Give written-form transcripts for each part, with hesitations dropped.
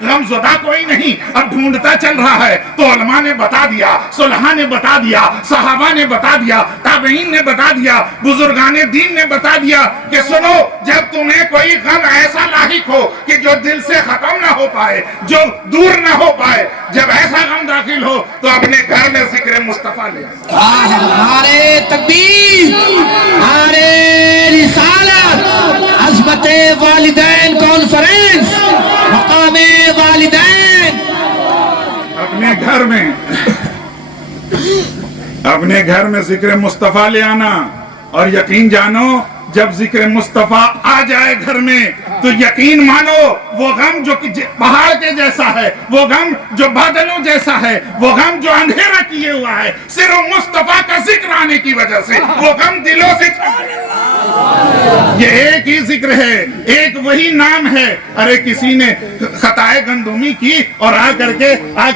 غم زدہ کوئی نہیں، اب ڈھونڈتا چل رہا ہے۔ تو علماء نے بتا دیا، صلحاء نے بتا دیا، صحابہ نے بتا دیا، تابعین نے بتا دیا، بزرگان دین نے بتا دیا کہ سنو، جب تمہیں کوئی غم ایسا لاحق ہو کہ جو دل سے ختم نہ ہو پائے، جو دور نہ ہو پائے، جب ایسا غم داخل ہو تو اپنے گھر میں ذکر مصطفیٰ لے آئے۔ نعرے تکبیر، نعرے رسالت، عظمت والدین کانفرنس، مقام والدین۔ اپنے گھر میں ذکر مصطفیٰ لے آنا، اور یقین جانو جب ذکر مصطفیٰ آ جائے گھر میں تو یقین مانو وہ غم جو پہاڑ کے جیسا ہے، وہ غم جو بادلوں جیسا ہے، وہ غم جو اندھیرا کیے ہوا ہے، صرف مصطفیٰ کا ذکر آنے کی وجہ سے وہ غم دلوں سے یہ ایک ہی ذکر ہے، ایک وہی نام ہے۔ ارے کسی نے خطائے گندمی کی اور آ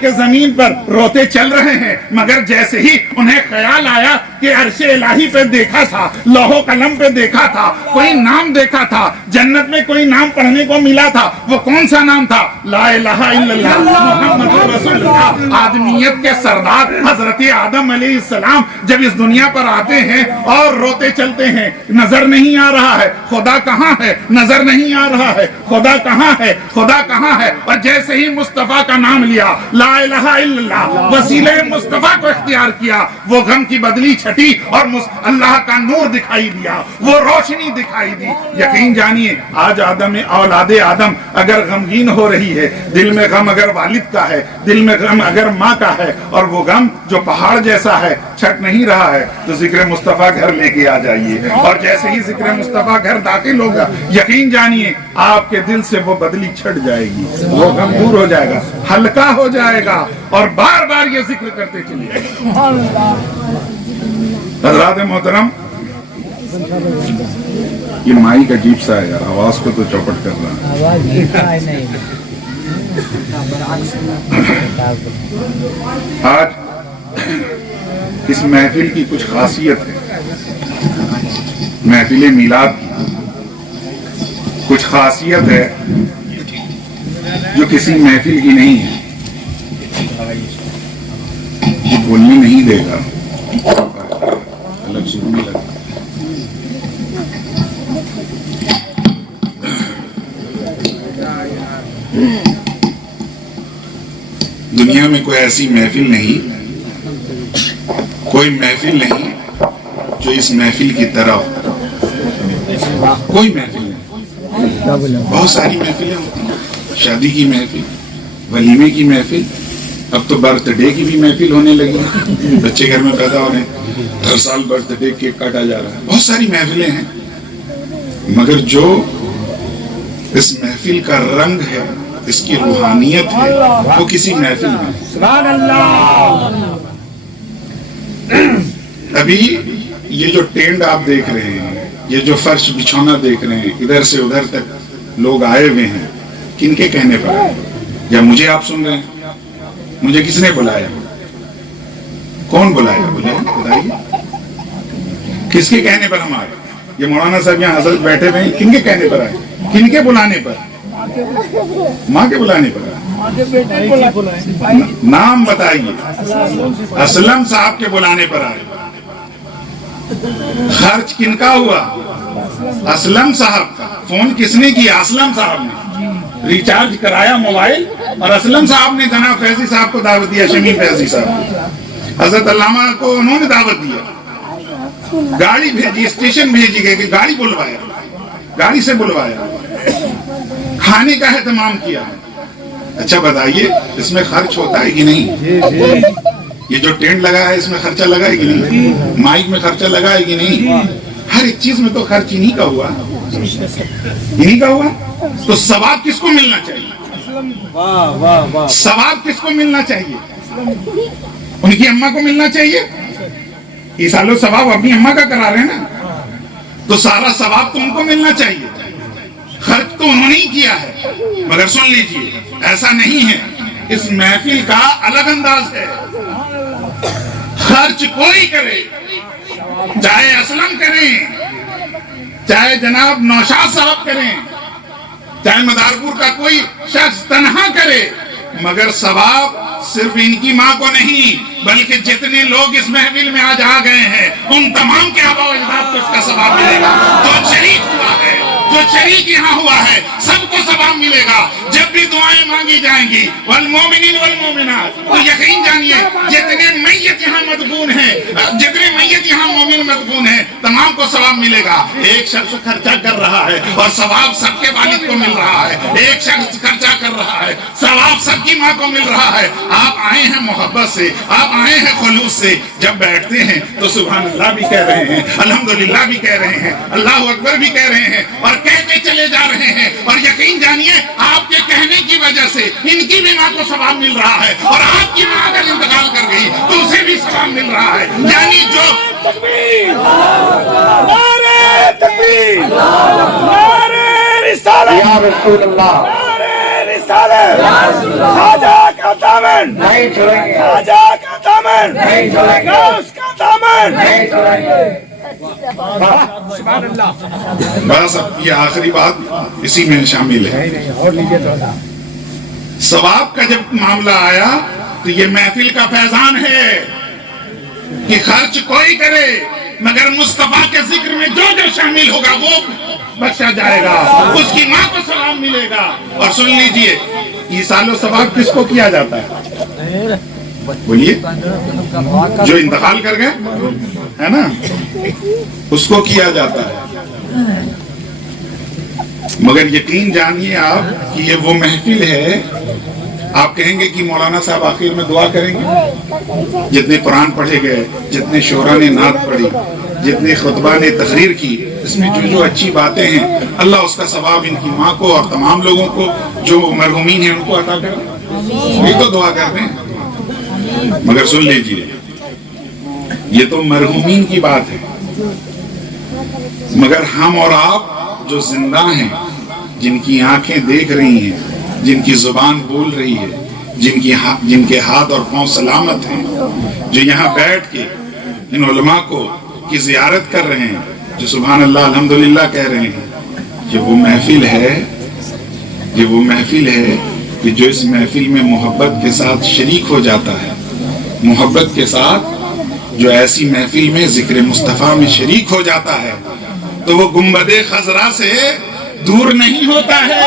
کے زمین پر روتے چل رہے ہیں، مگر جیسے ہی انہیں خیال آیا کہ عرش الہی پہ دیکھا تھا، لوح و قلم پہ دیکھا تھا، کوئی نام دیکھا تھا، جنت میں کوئی نام پڑھنے کو ملا تھا، وہ کون سا نام تھا؟ لا الہ الا اللہ محمد رسول اللہ۔ آدمیت کے سردار حضرت آدم علیہ السلام جب اس دنیا پر آتے ہیں اور روتے چلتے ہیں، نظر نہیں آ رہا ہے خدا کہاں ہے، نظر نہیں آ رہا ہے خدا کہاں ہے، خدا کہاں ہے، اور جیسے ہی مصطفیٰ کا نام لیا، لا الہ الا اللہ، وسیلہ مصطفیٰ کو اختیار کیا، وہ غم کی بدلی چھٹی اور اللہ کا نور دکھائی دیا، وہ روشنی دکھائی دی۔ یقین جانیے آج اولاد آدم اگر غمگین ہو رہی ہے، دل میں غم اگر والد کا ہے، دل میں غم اگر ماں کا ہے، اور وہ غم جو پہاڑ جیسا ہے چھٹ نہیں رہا ہے، تو ذکر مصطفیٰ گھر لے کے آ جائیے، اور جیسے ہی ذکر مصطفیٰ گھر داخل ہوگا، یقین جانیے آپ کے دل سے وہ بدلی چھٹ جائے گی، وہ غم دور ہو جائے گا، ہلکا ہو جائے گا، اور بار بار یہ ذکر کرتے چلیے۔ حضرات محترم، یہ مائک عجیب سا ہے یار، آواز کو تو چوپٹ کر رہا ہے۔ آج اس محفل کی کچھ خاصیت ہے، محفل میلاد کی کچھ خاصیت ہے جو کسی محفل کی نہیں ہے، یہ بولنے نہیں دے گا، الگ سننے لگا۔ دنیا میں کوئی ایسی محفل نہیں، کوئی محفل نہیں جو اس محفل کی طرح، کوئی محفل نہیں۔ بہت ساری محفلیں ہوتی ہیں، شادی کی محفل، ولیمے کی محفل، اب تو برتھ ڈے کی بھی محفل ہونے لگی، بچے گھر میں پیدا ہو رہے ہیں، ہر سال برتھ ڈے کیک کاٹا جا رہا ہے، بہت ساری محفلیں ہیں، مگر جو اس محفل کا رنگ ہے، اس کی روحانیت ہے، وہ کسی محفل میں۔ سبحان اللہ۔ ابھی یہ جو ٹینٹ آپ دیکھ رہے ہیں، یہ جو فرش بچھونا دیکھ رہے ہیں، ادھر سے ادھر تک لوگ آئے ہوئے ہیں، کن کے کہنے پر آئے؟ یا مجھے آپ سن رہے ہیں؟ مجھے کس نے بلایا؟ کون بلایا؟ بتائیے، کس کے کہنے پر ہم آئے؟ یہ مولانا صاحب یہاں حضرت بیٹھے ہوئے ہیں، کن کے کہنے پر آئے؟ کن کے بلانے پر؟ ماں کے بلانے پر آئے۔ نام بتائیے۔ اسلم صاحب کے بلانے پر آئے۔ خرچ کن کا ہوا؟ اسلم صاحب کا۔ فون کس نے کیا؟ اسلم صاحب نے۔ ریچارج کرایا موبائل، اور اسلم صاحب نے جناب فیضی صاحب کو دعوت دیا، شمیم فیضی صاحب، حضرت علامہ کو انہوں نے دعوت دیا، گاڑی بھیجی، اسٹیشن بھیجی گئی، کہ گاڑی بلوایا، گاڑی سے بلوایا، کھانے کا اہتمام کیا۔ اچھا بتائیے اس میں خرچ ہوتا ہے کہ نہیں؟ یہ جو ٹینٹ لگا ہے اس میں خرچہ لگا ہے کہ نہیں؟ مائک میں خرچہ لگا ہے کہ نہیں؟ ہر ایک چیز میں تو خرچ انہی کا ہوا، انہی کا ہوا۔ تو ثواب کس کو ملنا چاہیے؟ ثواب کس کو ملنا چاہیے؟ ان کی اماں کو ملنا چاہیے۔ یہ سالوں ثواب اپنی اماں کا کرا رہے ہیں نا، تو سارا ثواب تو ان کو ملنا چاہیے۔ خرچ تو انہوں نے ہی کیا ہے، مگر سن لیجئے ایسا نہیں ہے، اس محفل کا الگ انداز ہے۔ خرچ کوئی کرے، چاہے اسلم کریں، چاہے جناب نوشاد صاحب کریں، چاہے مدارپور کا کوئی شخص تنہا کرے، مگر ثواب صرف ان کی ماں کو نہیں بلکہ جتنے لوگ اس محفل میں آج آ گئے ہیں ان تمام کے آباء و اجداد کو اس کا ثواب ملے گا۔ جو شریک ہوا ہے، جو شریک یہاں ہوا ہے، سب کو ثواب ملے گا۔ جب بھی دعائیں مانگی جائیں گی والمومنین والمومنات، تو یقین جانیے جتنے میت یہاں مدفون ہیں، جتنے میت یہاں مومن مدفون ہیں، تمام کو ثواب ملے گا۔ ایک شخص خرچہ کر رہا ہے اور ثواب سب کے والد کو مل رہا ہے، ایک شخص خرچہ کر رہا ہے، ثواب سب کی ماں کو مل رہا ہے۔ آپ آئے ہیں محبت سے، آپ آئے ہیں خلوص سے، جب بیٹھتے ہیں تو سبحان اللہ بھی کہہ رہے ہیں، الحمدللہ بھی کہہ رہے ہیں، اللہ اکبر بھی کہہ رہے ہیں، اور کہتے چلے جا رہے ہیں۔ اور یقین جانیے آپ کے کہنے کی وجہ سے ان کی بھی ماں کو ثواب مل رہا ہے، اور آپ کی ماں اگر انتقال کر گئی تو اسے بھی ثواب مل رہا ہے۔ یعنی جو تکبیر، نعرہ تکبیر، نعرہ رسالت، یا رسول اللہ، نعرہ رسالت، خواجہ کا دامن نہیں چھوڑیں گے، خواجہ کا دامن نہیں چھوڑیں گے، غوث کا دامن نہیں چھوڑیں گے۔ سبحان اللہ۔ بس اب یہ آخری بات اسی میں شامل ہے۔ ثواب کا جب معاملہ آیا تو یہ محفل کا فیضان ہے کہ خرچ کوئی کرے مگر مصطفیٰ کے ذکر میں جو جو شامل ہوگا وہ بخشا جائے گا، اس کی ماں کو ثواب ملے گا۔ اور سن لیجئے ایصال و ثواب کس کو کیا جاتا ہے؟ بولیے، جو انتقال کر گئے ہے نا، اس کو کیا جاتا ہے۔ مگر یقین جانیے آپ کہ یہ وہ محفل ہے، آپ کہیں گے کہ مولانا صاحب آخر میں دعا کریں گے؟ جتنے قرآن پڑھے گئے، جتنے شعراء نے نعت پڑھی، جتنے خطبہ نے تقریر کی، اس میں جو اچھی باتیں ہیں اللہ اس کا ثواب ان کی ماں کو اور تمام لوگوں کو جو مرحومین ہیں ان کو عطا کرے، یہ تو دعا کرتے ہیں۔ مگر سن لیجئے یہ تو مرحومین کی بات ہے، مگر ہم اور آپ جو زندہ ہیں، جن کی آنکھیں دیکھ رہی ہیں، جن کی زبان بول رہی ہے، جن کے ہاتھ اور پاؤں سلامت ہیں، جو یہاں بیٹھ کے ان علماء کو کی زیارت کر رہے ہیں، جو سبحان اللہ الحمدللہ کہہ رہے ہیں، یہ وہ محفل ہے، یہ وہ محفل ہے کہ جو اس محفل میں محبت کے ساتھ شریک ہو جاتا ہے، محبت کے ساتھ جو ایسی محفل میں ذکر مصطفیٰ میں شریک ہو جاتا ہے تو وہ گنبد خضرا سے دور نہیں ہوتا ہے،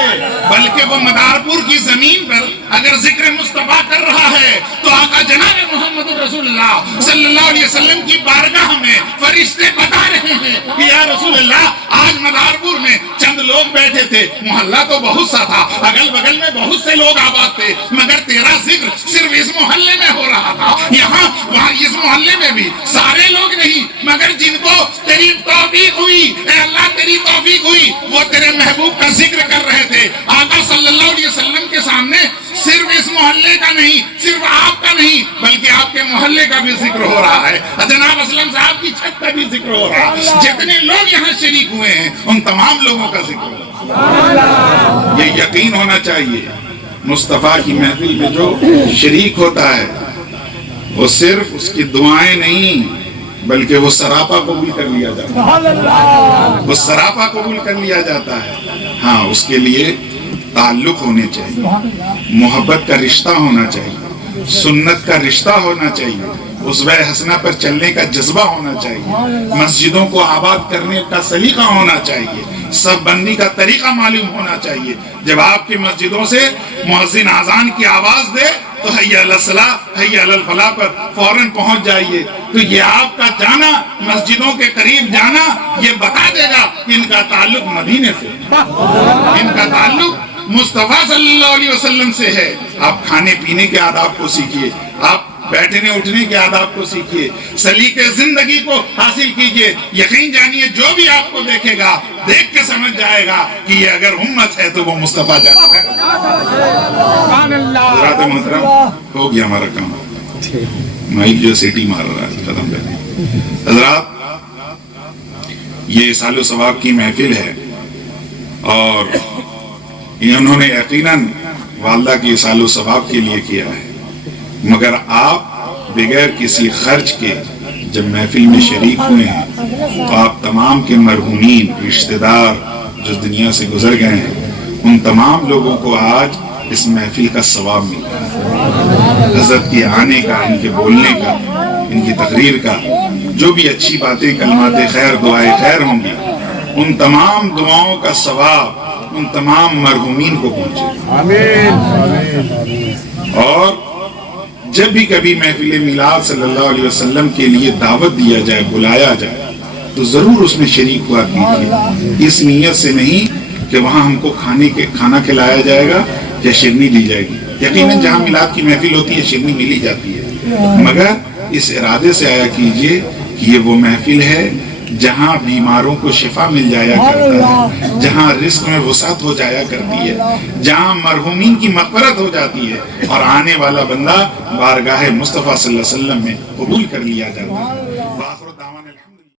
بلکہ وہ مدارپور کی زمین پر اگر ذکر مصطفیٰ کر رہا ہے تو آقا جناب محمد رسول اللہ صلی اللہ علیہ وسلم کی بارگاہ میں فرشتے بتا رہے ہیں کہ یا رسول اللہ آج مدارپور میں چند لوگ بیٹھے تھے، محلہ تو بہت سا تھا، اگل بگل میں بہت سے لوگ آباد تھے، مگر تیرا ذکر صرف اس محلے میں ہو رہا تھا۔ یہاں وہاں اس محلے میں بھی سارے لوگ نہیں، مگر جن کو تیری توفیق ہوئی، اے اللہ تیری توفیق ہوئی، وہ تیرے محبوب کا ذکر کر رہے تھے۔ آقا صلی اللہ علیہ وسلم کے سامنے صرف اس محلے کا نہیں، صرف آپ کا نہیں، بلکہ آپ کے محلے کا بھی ذکر ہو رہا ہے، جناب اسلم صاحب کی چھت کا بھی ذکر ہو رہا ہے، جتنے لوگ یہاں شریک ہوئے ہیں ان تمام لوگوں کا ذکر ہو رہا ہے۔ یہ یقین ہونا چاہیے مصطفیٰ کی محفل میں جو شریک ہوتا ہے وہ صرف اس کی دعائیں نہیں بلکہ وہ سراپا قبول کر لیا جاتا ہے، وہ سراپا قبول کر لیا جاتا ہے۔ ہاں، اس کے لیے تعلق ہونے چاہیے، محبت کا رشتہ ہونا چاہیے، سنت کا رشتہ ہونا چاہیے، اسوہ حسنہ پر چلنے کا جذبہ ہونا چاہیے، مسجدوں کو آباد کرنے کا سلیقہ ہونا چاہیے، سب بندی کا طریقہ معلوم ہونا چاہیے۔ جب آپ کی مسجدوں سے مؤذن اذان کی آواز دے تو حی علی الصلاۃ حی علی الفلاح پر فوراً پہنچ جائیے، تو یہ آپ کا جانا، مسجدوں کے قریب جانا، یہ بتا دے گا کہ ان کا تعلق مدینے سے، ان کا تعلق مصطفیٰ صلی اللہ علیہ وسلم سے ہے۔ آپ کھانے پینے کے آداب کو سیکھیے، آپ بیٹھنے اٹھنے کے آداب کو سیکھیے، سلیقے زندگی کو حاصل کیجئے۔ یقین جانیے جو بھی آپ کو دیکھے گا دیکھ کے سمجھ جائے گا کہ یہ اگر امت ہے تو وہ مصطفیٰ جانا ہے۔ حضرات محترم، ہو گیا ہمارا کام، مائک جو سیٹی مار رہا ہے ختم کر دیں۔ حضرات، یہ ایصال و ثواب کی محفل ہے اور انہوں نے یقیناً والدہ کی ایصال و ثواب کے لیے کیا ہے، مگر آپ بغیر کسی خرچ کے جب محفل میں شریک ہوئے ہیں تو آپ تمام کے مرحومین رشتہ دار جو دنیا سے گزر گئے ہیں ان تمام لوگوں کو آج اس محفل کا ثواب ملا ہے۔ حضرت کے آنے کا، ان کے بولنے کا، ان کی تقریر کا، جو بھی اچھی باتیں، کلمات خیر، دعائیں خیر ہوں گی، ان تمام دعاؤں کا ثواب ان تمام مرحومین کو پہنچے۔ اور جب بھی کبھی محفل میلاد صلی اللہ علیہ وسلم کے لیے دعوت دیا جائے، بلایا جائے، تو ضرور اس میں شریک ہوا کیجیے، اس نیت سے نہیں کہ وہاں ہم کو کھانا کھلایا جائے گا یا شیرنی دی جائے گی۔ یقیناً جہاں میلاد کی محفل ہوتی ہے شیرنی ملی جاتی ہے، مگر اس ارادے سے آیا کیجیے کہ یہ وہ محفل ہے جہاں بیماروں کو شفا مل جایا کرتا ہے، جہاں رزق میں وسعت ہو جایا کرتی ہے، جہاں مرحومین کی مغفرت ہو جاتی ہے اور آنے والا بندہ بارگاہ مصطفیٰ صلی اللہ علیہ وسلم میں قبول کر لیا جاتا ہے۔